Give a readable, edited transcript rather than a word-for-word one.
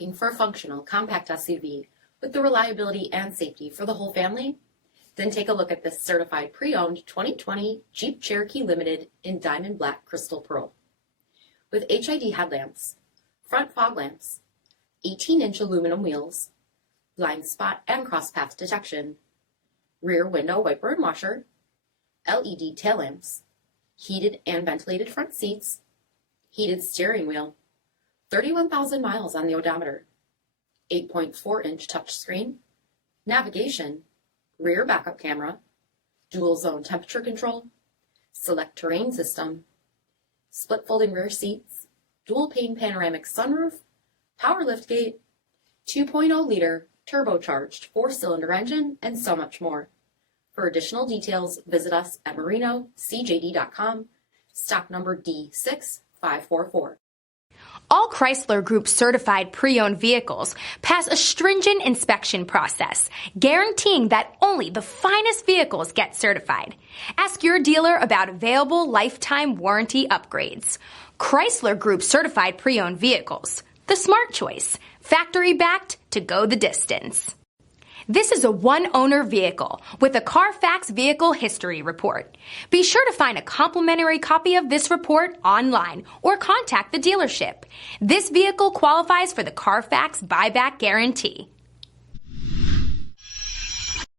looking for a functional, compact SUV with the reliability and safety for the whole family? Then take a look at this certified pre-owned 2020 Jeep Cherokee Limited in Diamond Black Crystal Pearl. With HID headlamps, front fog lamps, 18-inch aluminum wheels, blind spot and cross-path detection, rear window wiper and washer, LED tail lamps, heated and ventilated front seats, heated steering wheel, 31,000 miles on the odometer, 8.4-inch touchscreen, navigation, rear backup camera, dual zone temperature control, SELEC-TERRAIN system, split folding rear seats, dual pane panoramic sunroof, power liftgate, 2.0-liter turbocharged 4-cylinder engine, and so much more. For additional details, visit us at marinocjd.com, stock number D6544. All Chrysler Group certified pre-owned vehicles pass a stringent inspection process, guaranteeing that only the finest vehicles get certified. Ask your dealer about available lifetime warranty upgrades. Chrysler Group certified pre-owned vehicles, the smart choice, factory backed to go the distance. This is a one-owner vehicle with a CARFAX vehicle history report. Be sure to find a complimentary copy of this report online or contact the dealership. This vehicle qualifies for the CARFAX buyback guarantee.